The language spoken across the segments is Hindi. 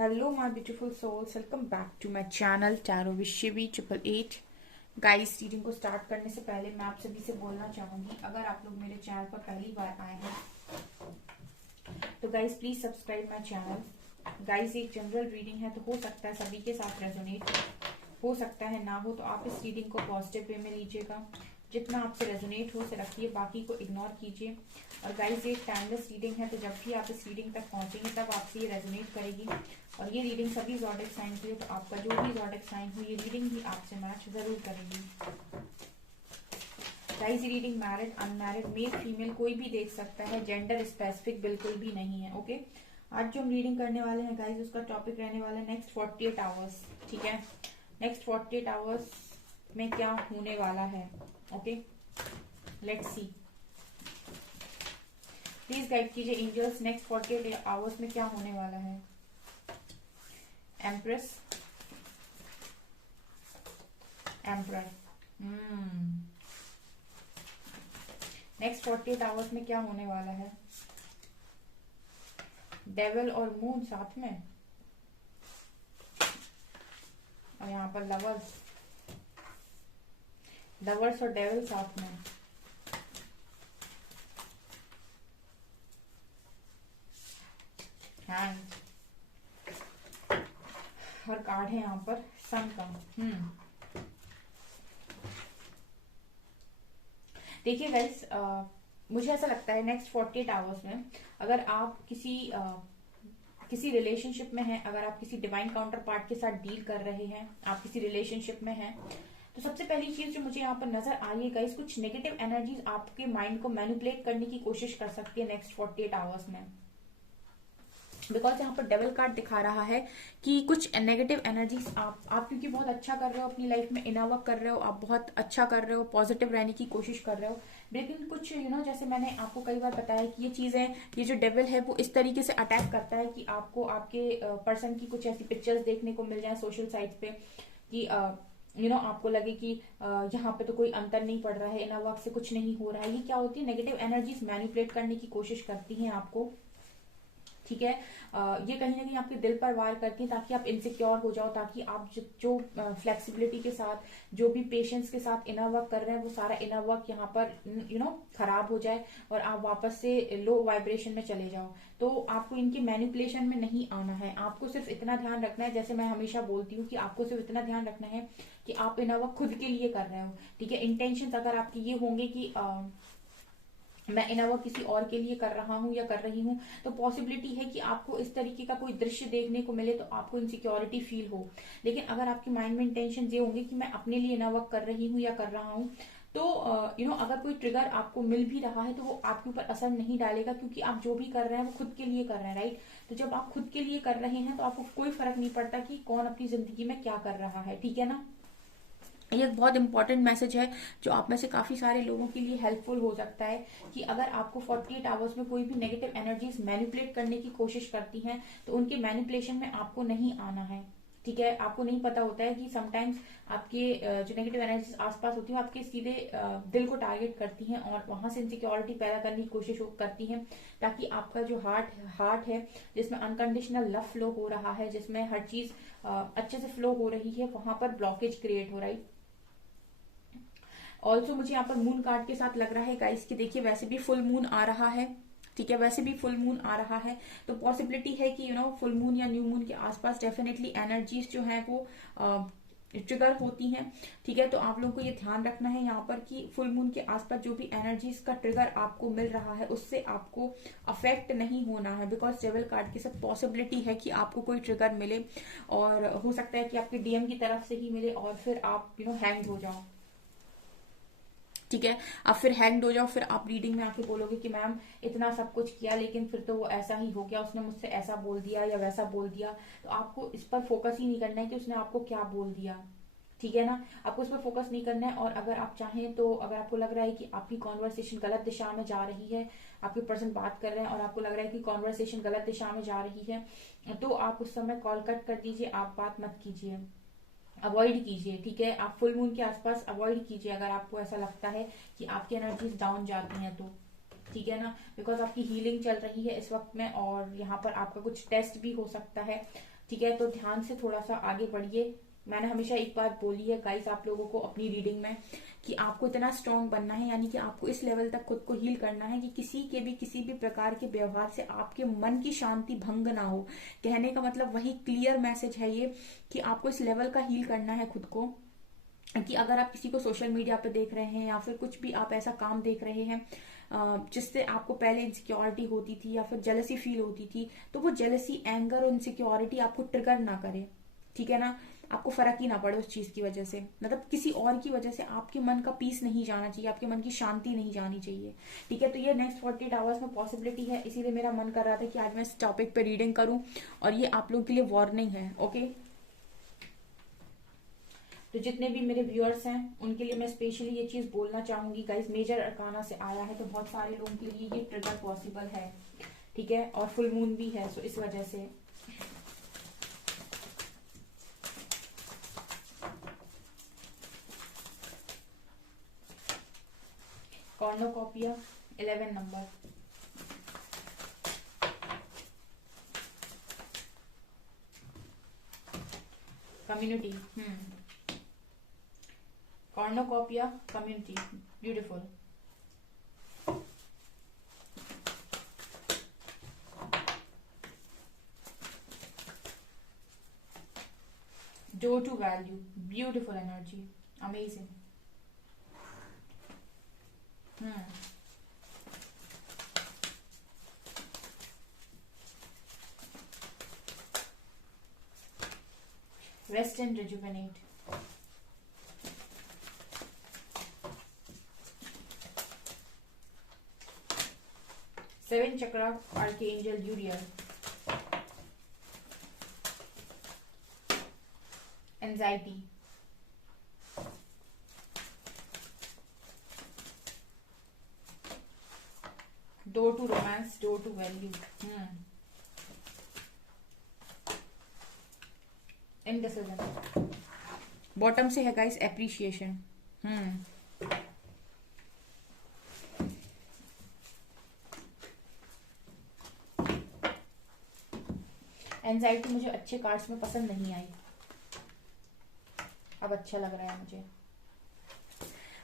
Hello my beautiful souls, welcome back to my channel Tarot with Shivi 888। Guys, reading को स्टार्ट करने से पहले मैं आप सभी से बोलना चाहूंगी, अगर आप लोग मेरे चैनल पर पहली बार आए हैं तो guys please subscribe my channel. Guys, एक जनरल रीडिंग है तो हो सकता है सभी के साथ रेजोनेट, हो सकता है ना हो, तो आप इस रीडिंग को पॉजिटिव वे में लीजिएगा। जितना आपसे रेजोनेट हो उसे रखिए, बाकी को इग्नोर कीजिए। और गाइस, ये टाइमलेस रीडिंग है तो जब भी आप इस रीडिंग तक पहुंचेंगे तब आपसे ये रेजोनेट करेगी। और ये रीडिंग सभी ज़ोडिक साइन की है, तो आपका जो भी ज़ोडिक साइन हो ये रीडिंग भी आपसे मैच जरूर करेगी। गाइस, ये reading married, unmarried, male female कोई भी देख सकता है, जेंडर स्पेसिफिक बिल्कुल भी नहीं है। ओके, आज जो हम रीडिंग करने वाले हैं गाइस, उसका टॉपिक रहने वाला है नेक्स्ट 48 आवर्स। ठीक है, नेक्स्ट 48 आवर्स में क्या होने वाला है। Okay, let's see. Please guide कीजिए एंजल्स, नेक्स्ट 48 आवर्स में क्या होने वाला है। Empress, emperor. नेक्स्ट 48 आवर्स में क्या होने वाला है। डेविल और मून साथ में, और यहाँ पर लवर्स, लवर्स और डेविल साथ में। हैंड, और कार्ड है यहाँ पर सन का। देखिए गाइस, मुझे ऐसा लगता है नेक्स्ट 48 आवर्स में अगर आप किसी रिलेशनशिप में हैं, अगर आप किसी डिवाइन काउंटर पार्ट के साथ डील कर रहे हैं, आप किसी रिलेशनशिप में हैं, तो सबसे पहली चीज जो मुझे यहाँ पर नजर आ रही है गाइस, कुछ नेगेटिव एनर्जीज आपके माइंड को मैनिपुलेट करने की कोशिश कर सकती है नेक्स्ट 48 आवर्स में। बिकॉज यहाँ पर डेविल कार्ड दिखा रहा है कि कुछ नेगेटिव एनर्जीज आप क्योंकि बहुत अच्छा कर रहे हो अपनी लाइफ में, इनर वर्क कर रहे हो, आप बहुत अच्छा कर रहे हो, पॉजिटिव रहने की कोशिश कर रहे हो, लेकिन कुछ जैसे मैंने आपको कई बार बताया कि ये चीजें, ये जो डेविल है वो इस तरीके से अटैक करता है कि आपको आपके पर्सन की कुछ ऐसी पिक्चर्स देखने को मिल जाए सोशल साइट पे कि आपको लगे कि यहाँ पे तो कोई अंतर नहीं पड़ रहा है, इनर वर्क से कुछ नहीं हो रहा है। ये क्या होती है, नेगेटिव एनर्जीज मैनिपुलेट करने की कोशिश करती हैं आपको। ठीक है, ये कहीं ना कहीं आपके दिल पर वार करती है ताकि आप इनसिक्योर हो जाओ, ताकि आप जो फ्लेक्सिबिलिटी के साथ, जो भी पेशेंस के साथ इनर वर्क कर रहे हैं, वो सारा इनर वर्क यहाँ पर खराब हो जाए और आप वापस से लो वाइब्रेशन में चले जाओ। तो आपको इनके मैनिपुलेशन में नहीं आना है। आपको सिर्फ इतना ध्यान रखना है, जैसे मैं हमेशा बोलती हूँ कि आपको सिर्फ इतना ध्यान रखना है कि आप इनर वर्क खुद के लिए कर रहे हो। ठीक है, इंटेंशन अगर आपकी ये होंगे कि मैं इनर वर्क किसी और के लिए कर रहा हूँ या कर रही हूँ, तो पॉसिबिलिटी है कि आपको इस तरीके का कोई दृश्य देखने को मिले तो आपको इनसिक्योरिटी फील हो। लेकिन अगर आपके माइंड में इंटेंशन ये होंगे कि मैं अपने लिए इनर वर्क कर रही हूँ या कर रहा हूँ, तो अगर कोई ट्रिगर आपको मिल भी रहा है तो वो आपके ऊपर असर नहीं डालेगा, क्योंकि आप जो भी कर रहे हैं वो खुद के लिए कर रहे हैं। राइट, तो जब आप खुद के लिए कर रहे हैं तो आपको कोई फर्क नहीं पड़ता कि कौन अपनी जिंदगी में क्या कर रहा है। ठीक है ना, ये एक बहुत इंपॉर्टेंट मैसेज है जो आप में से काफी सारे लोगों के लिए हेल्पफुल हो सकता है कि अगर आपको 48 आवर्स में कोई भी नेगेटिव एनर्जीज मैनिपुलेट करने की कोशिश करती हैं तो उनके मैनिपुलेशन में आपको नहीं आना है। ठीक है, आपको नहीं पता होता है कि समटाइम्स आपके जो नेगेटिव एनर्जीज आसपास होती है आपके सीधे दिल को टारगेट करती हैं और वहां से इनसिक्योरिटी पैदा करने की कोशिश करती हैं, ताकि आपका जो हार्ट है जिसमें अनकंडीशनल लव फ्लो हो रहा है, जिसमें हर चीज अच्छे से फ्लो हो रही है, वहां पर ब्लॉकेज क्रिएट हो रहा है। ऑल्सो मुझे यहाँ पर मून कार्ड के साथ लग रहा है गाइस कि देखिए वैसे भी फुल मून आ रहा है। ठीक है, वैसे भी फुल मून आ रहा है, तो पॉसिबिलिटी है कि फुल मून या न्यू मून के आसपास डेफिनेटली एनर्जीज जो है वो ट्रिगर होती हैं। ठीक है, तो आप लोगों को ये ध्यान रखना है यहाँ पर कि फुल मून के आसपास जो भी एनर्जीज का ट्रिगर आपको मिल रहा है उससे आपको अफेक्ट नहीं होना है। बिकॉज डेविल कार्ड के साथ पॉसिबिलिटी है कि आपको कोई ट्रिगर मिले और हो सकता है कि आपके डीएम की तरफ से ही मिले और फिर आप हैंग हो जाओ। ठीक है, अब फिर हैंग्ड हो जाओ, फिर आप रीडिंग में आके बोलोगे कि मैम इतना सब कुछ किया लेकिन फिर तो वो ऐसा ही हो गया, उसने मुझसे ऐसा बोल दिया या वैसा बोल दिया। तो आपको इस पर फोकस ही नहीं करना है कि उसने आपको क्या बोल दिया। ठीक है ना, आपको इस पर फोकस नहीं करना है। और अगर आप चाहें तो अगर आपको लग रहा है कि आपकी कॉन्वर्सेशन गलत दिशा में जा रही है, आपके पर्सन बात कर रहे हैं और आपको लग रहा है कि कॉन्वर्सेशन गलत दिशा में जा रही है, तो आप उस समय कॉल कट कर दीजिए, आप बात मत कीजिए, अवॉइड कीजिए। ठीक है, आप फुल मून के आसपास अवॉइड कीजिए अगर आपको ऐसा लगता है कि आपकी एनर्जीज डाउन जाती हैं तो। ठीक है ना, बिकॉज आपकी हीलिंग चल रही है इस वक्त में, और यहाँ पर आपका कुछ टेस्ट भी हो सकता है। ठीक है, तो ध्यान से थोड़ा सा आगे बढ़िए। मैंने हमेशा एक बात बोली है गाइस आप लोगों को अपनी रीडिंग में, कि आपको इतना स्ट्रांग बनना है, यानी कि आपको इस लेवल तक खुद को हील करना है कि किसी भी प्रकार के व्यवहार से आपके मन की शांति भंग ना हो। कहने का मतलब वही क्लियर मैसेज है ये, कि आपको इस लेवल का हील करना है खुद को, कि अगर आप किसी को सोशल मीडिया पे देख रहे हैं या फिर कुछ भी आप ऐसा काम देख रहे हैं जिससे आपको पहले इनसिक्योरिटी होती थी या फिर जेलसी फील होती थी, तो वो जेलसी, एंगर और इनसिक्योरिटी आपको ट्रिगर ना करे। ठीक है ना, आपको फर्क ही ना पड़े उस चीज की वजह से, मतलब किसी और की वजह से आपके मन का पीस नहीं जाना चाहिए, आपके मन की शांति नहीं जानी चाहिए। ठीक है, तो ये नेक्स्ट 48 आवर्स में पॉसिबिलिटी है, इसीलिए मेरा मन कर रहा था कि आज मैं इस टॉपिक पे रीडिंग करूं, और ये आप लोगों के लिए वार्निंग है। ओके, तो जितने भी मेरे व्यूअर्स हैं उनके लिए मैं स्पेशली ये चीज बोलना चाहूंगी गाइस, मेजर अरकाना से आया है तो बहुत सारे लोगों के लिए ये ट्रिगर पॉसिबल है। ठीक है, और फुल मून भी है, सो इस वजह से cornucopia 11 number, community, cornucopia community, beautiful. Door to value, beautiful energy, amazing. Rest and rejuvenate, seven chakra archangel Uriel, anxiety, door to romance, door to value, indecision. Bottom से है गाइस एप्रिशिएशन। एंजाइटी मुझे अच्छे कार्ड्स में पसंद नहीं आई, अब अच्छा लग रहा है मुझे।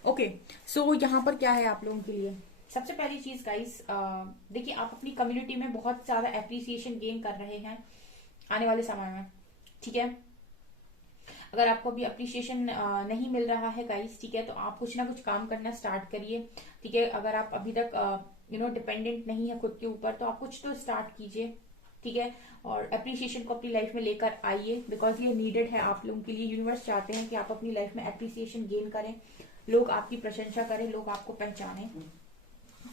ओके, सो यहाँ पर क्या है आप लोगों के लिए, सबसे पहली चीज गाइस, देखिए आप अपनी कम्युनिटी में बहुत ज्यादा एप्रिसिएशन गेन कर रहे हैं आने वाले समय में। ठीक है, अगर आपको अभी अप्रिसिएशन नहीं मिल रहा है गाइस, ठीक है, तो आप कुछ ना कुछ काम करना स्टार्ट करिए। ठीक है, अगर आप अभी तक डिपेंडेंट नहीं है खुद के ऊपर, तो आप कुछ तो स्टार्ट कीजिए। ठीक है, और अप्रिसिएशन को अपनी लाइफ में लेकर आइए, बिकॉज ये नीडेड है आप लोगों के लिए। यूनिवर्स चाहते हैं कि आप अपनी लाइफ में अप्रिसिएशन गेन करें, लोग आपकी प्रशंसा करें, लोग आपको पहचानें।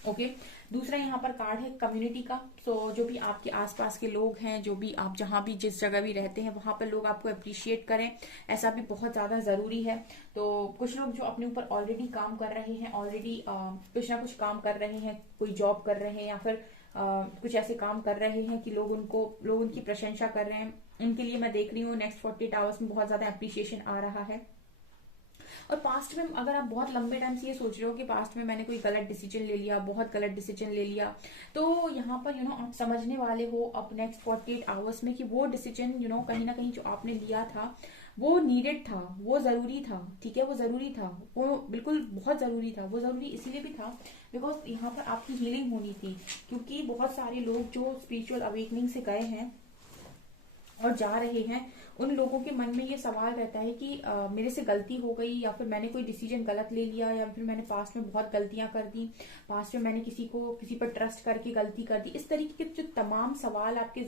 ओके, दूसरा यहाँ पर कार्ड है कम्युनिटी का। सो जो भी आपके आसपास के लोग हैं, जो भी आप जहाँ भी जिस जगह भी रहते हैं वहां पर लोग आपको अप्रिशिएट करें, ऐसा भी बहुत ज्यादा जरूरी है। तो कुछ लोग जो अपने ऊपर ऑलरेडी काम कर रहे हैं, ऑलरेडी कुछ ना कुछ काम कर रहे हैं, कोई जॉब कर रहे हैं या फिर कुछ ऐसे काम कर रहे हैं कि लोग उनकी प्रशंसा कर रहे हैं, उनके लिए मैं देख रही हूँ नेक्स्ट 48 आवर्स में बहुत ज्यादा अप्रिशिएशन आ रहा है। और पास्ट में अगर आप बहुत लंबे टाइम से ये सोच रहे हो कि पास्ट में मैंने कोई गलत डिसीजन ले लिया, बहुत गलत डिसीजन ले लिया, तो यहाँ पर आप समझने वाले हो अब नेक्स्ट 48 आवर्स में कि वो डिसीजन कहीं ना कहीं जो आपने लिया था वो नीडेड था, वो जरूरी था। ठीक है, वो जरूरी था, वो बिल्कुल बहुत जरूरी था। वो जरूरी इसीलिए भी था बिकॉज यहाँ पर आपकी हीलिंग होनी थी, क्योंकि बहुत सारे लोग जो स्पिरिचुअल अवेकनिंग से गए हैं और जा रहे हैं, उन लोगों के मन में ये सवाल रहता है कि मेरे से गलती हो गई, या फिर मैंने कोई डिसीजन गलत ले लिया, या फिर मैंने पास्ट में बहुत गलतियां कर दी, पास्ट में मैंने किसी पर ट्रस्ट करके गलती कर दी। इस तरीके के जो तमाम सवाल आपके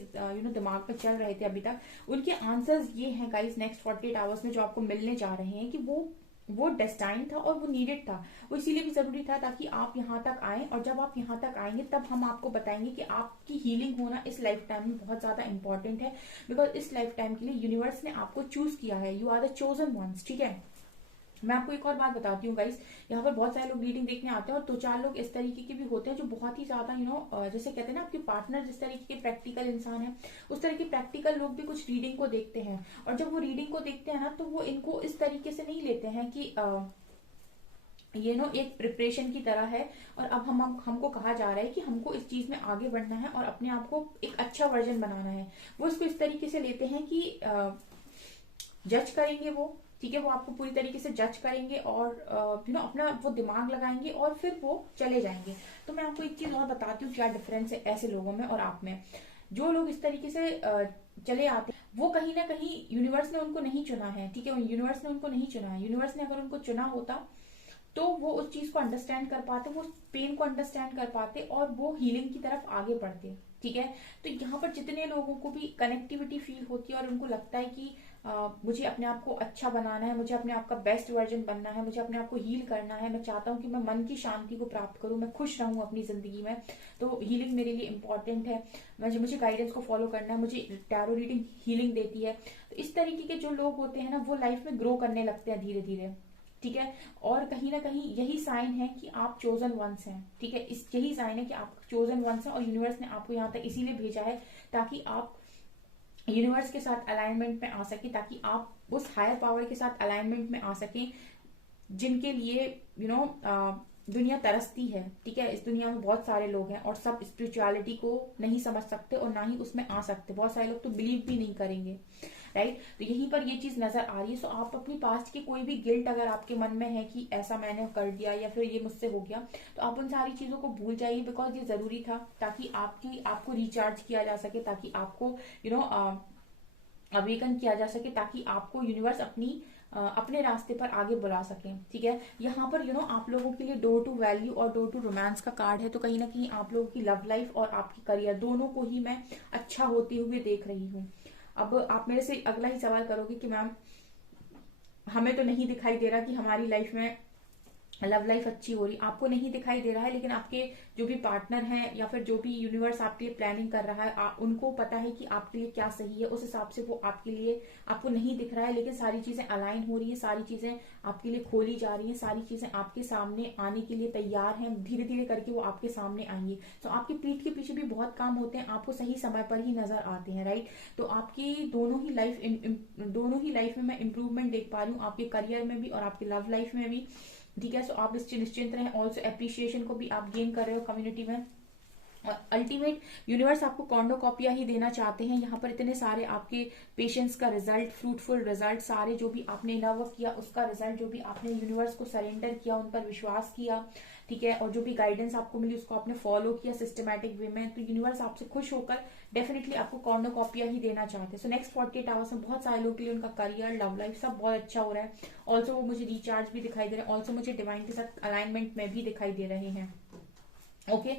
दिमाग में चल रहे थे अभी तक, उनके आंसर्स ये हैं गाइस नेक्स्ट 48 आवर्स में जो आपको मिलने जा रहे हैं, कि वो डेस्टाइन था और वो नीडेड था। वो इसीलिए भी जरूरी था ताकि आप यहाँ तक आए, और जब आप यहाँ तक आएंगे तब हम आपको बताएंगे कि आपकी हीलिंग होना इस लाइफ टाइम में बहुत ज्यादा इंपॉर्टेंट है। बिकॉज इस लाइफ टाइम के लिए यूनिवर्स ने आपको चूज किया है, you are the chosen ones. ठीक है, मैं आपको एक और बात बताती हूँ गाइस, यहाँ पर बहुत सारे लोग रीडिंग देखने आते हैं और 2-4 लोग इस तरीके के भी होते हैं जो बहुत ही ज्यादा जैसे कहते हैं ना, आपके पार्टनर जिस तरीके के प्रैक्टिकल इंसान है, उस तरह के प्रैक्टिकल लोग भी कुछ रीडिंग को देखते हैं। और जब वो रीडिंग को देखते हैं ना, तो वो इनको इस तरीके से नहीं लेते हैं कि एक प्रिपरेशन की तरह है। और अब हमको कहा जा रहा है कि हमको इस चीज में आगे बढ़ना है और अपने आप को एक अच्छा वर्जन बनाना है। वो इसको इस तरीके से लेते हैं कि जज करेंगे वो, ठीक है, वो आपको पूरी तरीके से जज करेंगे और अपना वो दिमाग लगाएंगे और फिर वो चले जाएंगे। तो मैं आपको एक चीज और बताती हूँ क्या डिफरेंस है ऐसे लोगों में और आप में। जो लोग इस तरीके से चले आते हैं, वो कहीं ना कहीं यूनिवर्स ने उनको नहीं चुना है, ठीक है, यूनिवर्स ने उनको नहीं चुना है। यूनिवर्स ने अगर उनको चुना होता तो वो उस चीज को अंडरस्टैंड कर पाते, वो पेन को अंडरस्टैंड कर पाते और वो हीलिंग की तरफ आगे बढ़ते, ठीक है। तो यहाँ पर जितने लोगों को भी कनेक्टिविटी फील होती है और उनको लगता है कि मुझे अपने आप को अच्छा बनाना है, मुझे अपने आप का बेस्ट वर्जन बनना है, मुझे अपने आप को हील करना है, मैं चाहता हूँ कि मैं मन की शांति को प्राप्त करूँ, मैं खुश रहूँ अपनी जिंदगी में, तो हीलिंग मेरे लिए इंपॉर्टेंट है, मुझे गाइडेंस को फॉलो करना है, मुझे टैरो रीडिंग हीलिंग देती है। तो इस तरीके के जो लोग होते हैं ना, वो लाइफ में ग्रो करने लगते हैं धीरे धीरे, ठीक है। और कहीं ना कहीं यही साइन है कि आप चोजन वंस हैं, ठीक है, इस यही साइन है कि आप चोजन वंस हैं और यूनिवर्स ने आपको यहाँ तक इसीलिए भेजा है ताकि आप यूनिवर्स के साथ अलाइनमेंट में आ सके, ताकि आप उस हायर पावर के साथ अलाइनमेंट में आ सके जिनके लिए दुनिया तरसती है, ठीक है। इस दुनिया में बहुत सारे लोग हैं और सब स्पिरिचुअलिटी को नहीं समझ सकते और ना ही उसमें आ सकते, बहुत सारे लोग तो बिलीव भी नहीं करेंगे, राइट। तो यहीं पर ये चीज नजर आ रही है। सो आप अपनी पास्ट की कोई भी गिल्ट अगर आपके मन में है कि ऐसा मैंने कर दिया या फिर ये मुझसे हो गया, तो आप उन सारी चीजों को भूल जाइए, बिकॉज ये जरूरी था ताकि आपको रिचार्ज किया जा सके, ताकि आपको अवेकन किया जा सके, ताकि आपको यूनिवर्स अपने रास्ते पर आगे बुला सके, ठीक है। यहाँ पर आप लोगों के लिए डोर टू वैल्यू और डोर टू रोमांस का कार्ड है। तो कहीं ना कहीं आप लोगों की लव लाइफ और आपकी करियर दोनों को ही मैं अच्छा होते हुए देख रही हूँ। अब आप मेरे से अगला ही सवाल करोगे कि मैम हमें तो नहीं दिखाई दे रहा कि हमारी लाइफ में लव लाइफ अच्छी हो रही, आपको नहीं दिखाई दे रहा है, लेकिन आपके जो भी पार्टनर हैं या फिर जो भी यूनिवर्स आपके लिए प्लानिंग कर रहा है, उनको पता है कि आपके लिए क्या सही है, उस हिसाब से वो आपके लिए, आपको नहीं दिख रहा है लेकिन सारी चीजें अलाइन हो रही है, सारी चीजें आपके लिए खोली जा रही है, सारी चीजें आपके सामने आने के लिए तैयार हैं, धीरे धीरे करके वो आपके सामने आएंगी। तो आपकी पीठ के पीछे भी बहुत काम होते हैं, आपको सही समय पर ही नजर आते हैं, राइट। तो आपकी दोनों ही लाइफ में मैं इंप्रूवमेंट देख पा रही हूँ, आपके करियर में भी और आपकी लव लाइफ में भी, ठीक है। सो आप इस निश्चिंत रहें। ऑल्सो एप्रिसिएशन को भी आप गेन कर रहे हो कम्युनिटी में। और अल्टीमेट यूनिवर्स आपको कॉन्डोकॉपिया ही देना चाहते हैं। यहाँ पर इतने सारे आपके पेशेंस का रिजल्ट, फ्रूटफुल रिजल्ट, सारे जो भी आपने इनर किया उसका रिजल्ट, जो भी आपने यूनिवर्स को सरेंडर किया, उन पर विश्वास किया, ठीक है, और जो भी गाइडेंस आपको मिली उसको आपने फॉलो किया सिस्टमैटिक वे में, तो यूनिवर्स आपसे खुश होकर डेफिनेटली आपको कॉर्नोकॉपिया ही देना चाहते हैं। सो नेक्स्ट 48 आवर्स में बहुत सारे लोगों के लिए उनका करियर, लव लाइफ सब बहुत अच्छा हो रहा है। ऑल्सो वो मुझे रिचार्ज भी दिखाई दे रहे हैं, ऑल्सो मुझे डिवाइन के साथ अलाइनमेंट में भी दिखाई दे रहे हैं। ओके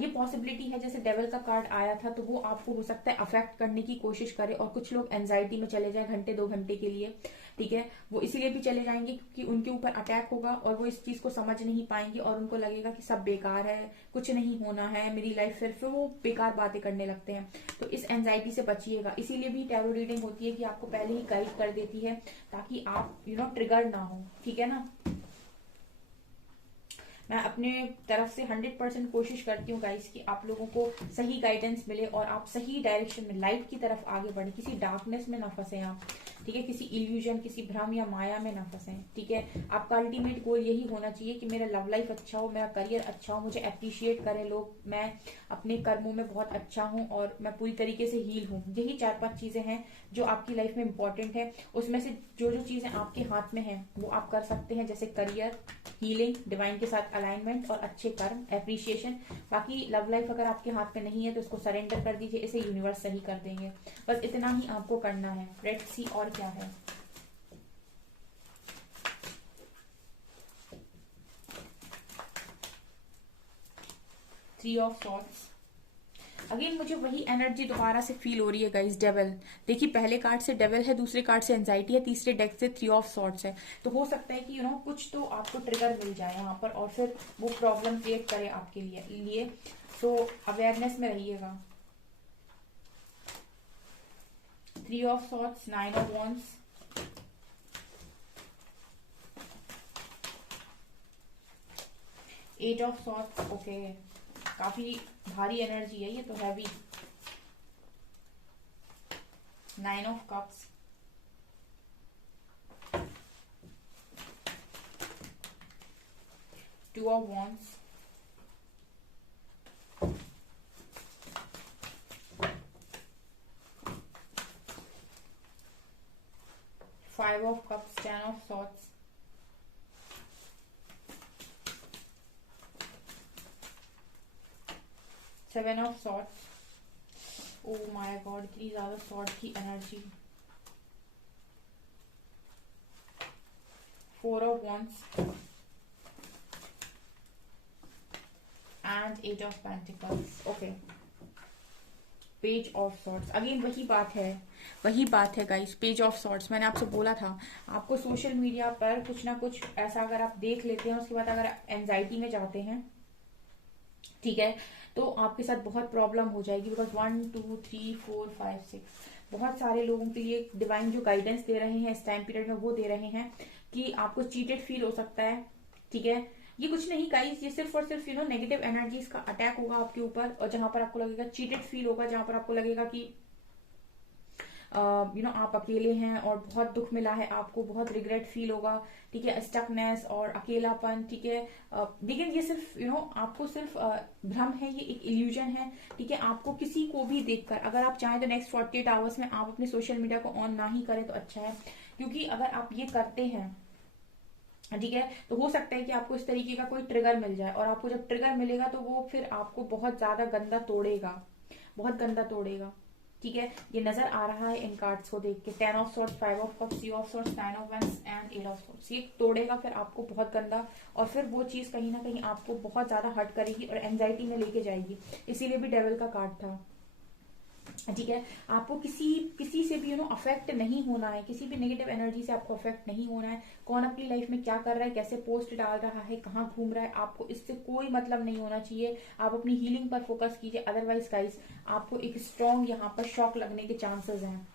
ये पॉसिबिलिटी है, जैसे डेविल का कार्ड आया था तो वो आपको हो सकता है अफेक्ट करने की कोशिश करे और कुछ लोग एंजाइटी में चले जाए घंटे 2 घंटे के लिए, ठीक है। वो इसीलिए भी चले जाएंगे क्योंकि उनके ऊपर अटैक होगा और वो इस चीज को समझ नहीं पाएंगे और उनको लगेगा कि सब बेकार है, कुछ नहीं होना है मेरी लाइफ, फिर वो बेकार बातें करने लगते हैं। तो इस एंजाइटी से बचिएगा, इसीलिए भी टैरो रीडिंग होती है कि आपको पहले ही गाइड कर देती है ताकि आप ट्रिगर ना हो, ठीक है ना। मैं अपने तरफ से 100% कोशिश करती हूँ गाइस कि आप लोगों को सही गाइडेंस मिले और आप सही डायरेक्शन में लाइट की तरफ आगे बढ़े, किसी डार्कनेस में ना फंसे आप, ठीक है, किसी इल्यूजन, किसी भ्रम या माया में ना फंसे, ठीक है। आपका अल्टीमेट गोल यही होना चाहिए कि मेरा लव लाइफ अच्छा हो, मेरा करियर अच्छा हो, मुझे अप्रिशिएट करें लोग, मैं अपने कर्मों में बहुत अच्छा हूँ और मैं पूरी तरीके से हील हूँ। यही 4-5 चीजें हैं जो आपकी लाइफ में इंपॉर्टेंट है। उसमें से जो जो चीजें आपके हाथ में है वो आप कर सकते हैं, जैसे करियर, हीलिंग, डिवाइन के साथ अलाइनमेंट और अच्छे कर्म, एप्रिशिएशन। बाकी लव लाइफ अगर आपके हाथ में नहीं है तो इसको सरेंडर कर दीजिए, इसे यूनिवर्स सही कर देंगे। बस इतना ही आपको करना है। लेट्स सी और क्या है। थ्री ऑफ सॉर्ड्स, अगेन मुझे वही एनर्जी दोबारा से फील हो रही है गाइस। डेविल, देखिए पहले कार्ड से डेविल है, दूसरे कार्ड से एंजाइटी है, तीसरे डेक से 3 ऑफ सॉर्ड्स है। तो हो सकता है कि कुछ तो आपको ट्रिगर मिल जाए यहाँ पर और फिर वो प्रॉब्लम क्रिएट करे आपके लिए। तो अवेयरनेस में रहिएगा। 3 of swords, 9 of wands, eight of swords. Okay, काफी भारी एनर्जी है ये तो, heavy. 9 of cups, 2 of Wands, Five of Cups, 10 of Swords, Seven of Swords. Oh my God, इतनी ज्यादा स्वॉर्ड की energy. Four of Wands and Eight of Pentacles. Okay. Page of swords. Again वही बात है गाइस. पेज ऑफ सॉर्ट्स, मैंने आपसे बोला था आपको सोशल मीडिया पर कुछ ना कुछ ऐसा अगर आप देख लेते हैं, उसके बाद अगर एंजाइटी में जाते हैं, ठीक है, तो आपके साथ बहुत प्रॉब्लम हो जाएगी. बिकॉज 1 2 3 4 5 6 बहुत सारे लोगों के लिए डिवाइन जो गाइडेंस दे रहे हैं इस टाइम पीरियड में, वो दे रहे हैं कि आपको चीटेड फील हो सकता है. ठीक है, ये कुछ नहीं गाइस, ये सिर्फ और सिर्फ नेगेटिव एनर्जीज का अटैक होगा आपके ऊपर. और जहां पर आपको लगेगा चीटेड फील होगा, जहां पर आपको लगेगा कि आप अकेले हैं और बहुत दुख मिला है आपको, बहुत रिग्रेट फील होगा. ठीक है, स्टकनेस और अकेलापन. ठीक है, लेकिन ये सिर्फ आपको सिर्फ भ्रम है, ये एक इल्यूजन है. ठीक है, आपको किसी को भी देखकर, अगर आप चाहें तो नेक्स्ट 48 आवर्स में आप अपने सोशल मीडिया को ऑन ना ही करें तो अच्छा है. क्योंकि अगर आप ये करते हैं, ठीक है, तो हो सकता है कि आपको इस तरीके का कोई ट्रिगर मिल जाए. और आपको जब ट्रिगर मिलेगा तो वो फिर आपको बहुत ज्यादा गंदा तोड़ेगा, बहुत गंदा तोड़ेगा. ठीक है, ये नजर आ रहा है इन कार्ड्स को देख के. 10 of swords, 5 of cups, 3 of swords, 9 of wands and 8 of swords. ये तोड़ेगा फिर आपको बहुत गंदा, और फिर वो चीज कहीं ना कहीं आपको बहुत ज्यादा हर्ट करेगी और एंजाइटी में लेके जाएगी. इसीलिए भी डेविल का कार्ड था. ठीक है, आपको किसी से भी अफेक्ट नहीं होना है, किसी भी नेगेटिव एनर्जी से आपको अफेक्ट नहीं होना है. कौन अपनी लाइफ में क्या कर रहा है, कैसे पोस्ट डाल रहा है, कहाँ घूम रहा है, आपको इससे कोई मतलब नहीं होना चाहिए. आप अपनी हीलिंग पर फोकस कीजिए. अदरवाइज गाइस, आपको एक स्ट्रॉन्ग यहाँ पर शॉक लगने के चांसेस हैं.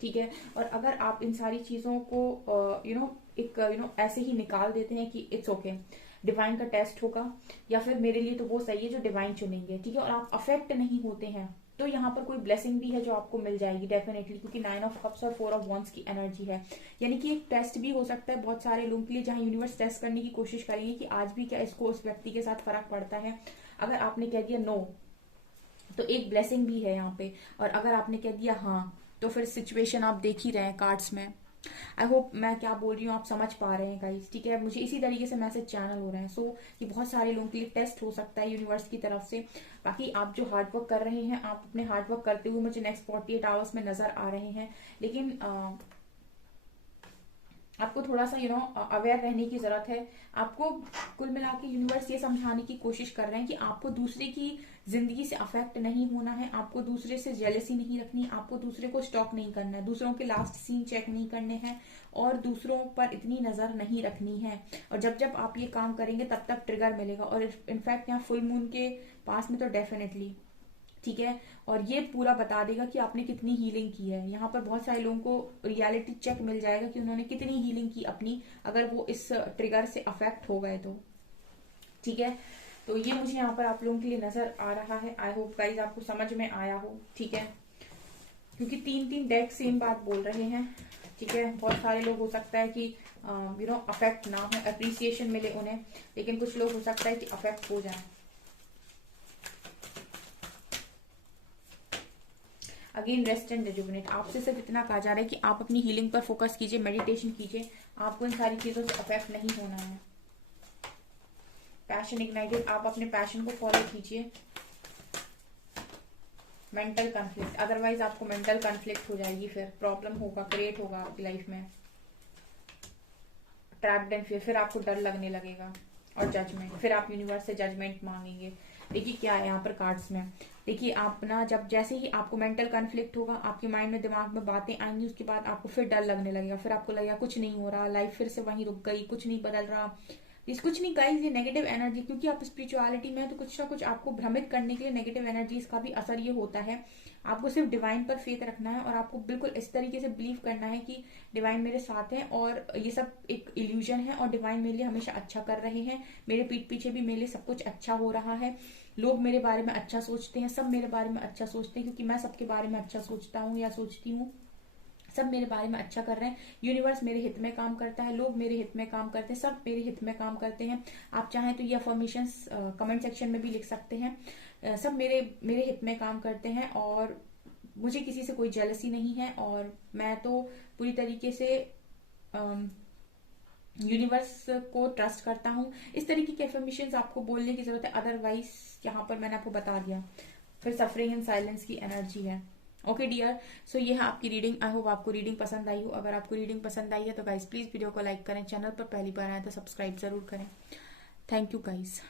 ठीक है, और अगर आप इन सारी चीजों को ऐसे ही निकाल देते हैं कि इट्स ओके, डिवाइन का टेस्ट होगा या फिर मेरे लिए तो वो सही है जो डिवाइन चुनेंगे. ठीक है, और आप अफेक्ट नहीं होते हैं, तो यहाँ पर कोई ब्लेसिंग भी है जो आपको मिल जाएगी डेफिनेटली. क्योंकि 9 ऑफ कप्स और 4 ऑफ वॉन्ड्स की एनर्जी है. यानी कि एक टेस्ट भी हो सकता है बहुत सारे लोगों के लिए, जहां यूनिवर्स टेस्ट करने की कोशिश करेंगे कि आज भी क्या इसको उस व्यक्ति के साथ फर्क पड़ता है. अगर आपने कह दिया नो, तो एक ब्लेसिंग भी है यहाँ पे. और अगर आपने कह दिया हाँ, तो फिर सिचुएशन आप देख ही रहे हैं कार्ड्स में. आई होप मैं क्या बोल रही हूँ आप समझ पा रहे हैं गाइस. ठीक है, मुझे इसी तरीके से मैसेज चैनल हो रहे हैं. सो ये बहुत सारे लोगों के लिए टेस्ट हो सकता है यूनिवर्स की तरफ से. बाकी आप जो हार्डवर्क कर रहे हैं, आप अपने हार्डवर्क करते हुए मुझे नेक्स्ट 48 आवर्स में नजर आ रहे हैं. लेकिन आपको थोड़ा सा अवेयर रहने की जरूरत है. आपको कुल मिला के यूनिवर्स ये समझाने की कोशिश कर रहे हैं कि आपको दूसरे की जिंदगी से अफेक्ट नहीं होना है, आपको दूसरे से जेलसी नहीं रखनी, आपको दूसरे को स्टॉक नहीं करना है, दूसरों के लास्ट सीन चेक नहीं करने हैं, और दूसरों पर इतनी नजर नहीं रखनी है. और जब जब आप ये काम करेंगे तब तक ट्रिगर मिलेगा. और इनफैक्ट यहाँ फुल मून के पास में तो डेफिनेटली, ठीक है, और ये पूरा बता देगा कि आपने कितनी हीलिंग की है. यहाँ पर बहुत सारे लोगों को रियलिटी चेक मिल जाएगा कि उन्होंने कितनी हीलिंग की अपनी, अगर वो इस ट्रिगर से अफेक्ट हो गए तो. ठीक है, तो ये मुझे यहाँ पर आप लोगों के लिए नजर आ रहा है. आई होप गाइज आपको समझ में आया हो. ठीक है, क्योंकि 3 डेक सेम बात बोल रहे हैं. ठीक है, बहुत सारे लोग हो सकता है कि अफेक्ट ना हो, अप्रिसिएशन मिले उन्हें, लेकिन कुछ लोग हो सकता है कि अफेक्ट हो जाए. Again rest and rejuvenate. आपसे सिर्फ इतना कहा जा रहा है कि आप अपनी हीलिंग पर फोकस कीजिए, मेडिटेशन कीजिए. आपको इन सारी चीजों से अफेक्ट नहीं होना है. पैशन इग्नाइटेड, आप अपने पैशन को फॉलो कीजिए. मेंटल कॉन्फ्लिक्ट, अदरवाइज आपको मेंटल कॉन्फ्लिक्ट हो जाएगी, फिर प्रॉब्लम होगा, क्रिएट होगा आपकी लाइफ में. ट्रैप्ड एंड फिर आपको डर लगने लगेगा. और जजमेंट, फिर आप यूनिवर्स से जजमेंट मांगेंगे. देखिए क्या है यहाँ पर कार्ड्स में. देखिए आप ना, जब जैसे ही आपको मेंटल कॉन्फ्लिक्ट होगा, आपके माइंड में दिमाग में बातें आएंगी, उसके बाद आपको फिर डर लगने लगेगा. फिर आपको लगेगा कुछ नहीं हो रहा, लाइफ फिर से वहीं रुक गई, कुछ नहीं बदल रहा. इस कुछ नहीं गाइस, ये नेगेटिव एनर्जी, क्योंकि आप स्पिरिचुअलिटी में तो कुछ ना कुछ आपको भ्रमित करने के लिए नेगेटिव एनर्जीज का भी असर ये होता है. आपको सिर्फ डिवाइन पर फेथ रखना है और आपको बिल्कुल इस तरीके से बिलीव करना है कि डिवाइन मेरे साथ है और ये सब एक इल्यूजन है और डिवाइन मेरे लिए हमेशा अच्छा कर रहे हैं. मेरे पीठ पीछे भी मेरे लिए सब कुछ अच्छा हो रहा है. लोग मेरे बारे में अच्छा सोचते हैं, सब मेरे बारे में अच्छा सोचते हैं, क्योंकि मैं सबके बारे में अच्छा सोचता हूँ या सोचती हूँ. सब मेरे बारे में अच्छा कर रहे हैं, यूनिवर्स मेरे हित में काम करता है, लोग मेरे हित में काम करते हैं, सब मेरे हित में काम करते हैं। आप चाहें तो ये अफर्मेशंस कमेंट सेक्शन में भी लिख सकते हैं। सब मेरे मेरे हित में काम करते हैं और मुझे किसी से कोई जेलसी नहीं है, और मैं तो पूरी तरीके से यूनिवर्स को ट्रस्ट करता हूँ। इस तरीके के अफर्मेशंस आपको बोलने की जरूरत है, अदरवाइज यहाँ पर मैंने आपको बता दिया, फिर सफरिंग एंड साइलेंस की एनर्जी है। ओके डियर, सो ये है आपकी रीडिंग। आई होप आपको रीडिंग पसंद आई हो। अगर आपको रीडिंग पसंद आई है तो गाइज प्लीज वीडियो को लाइक करें, चैनल पर पहली बार आए तो सब्सक्राइब जरूर करें। Thank you guys.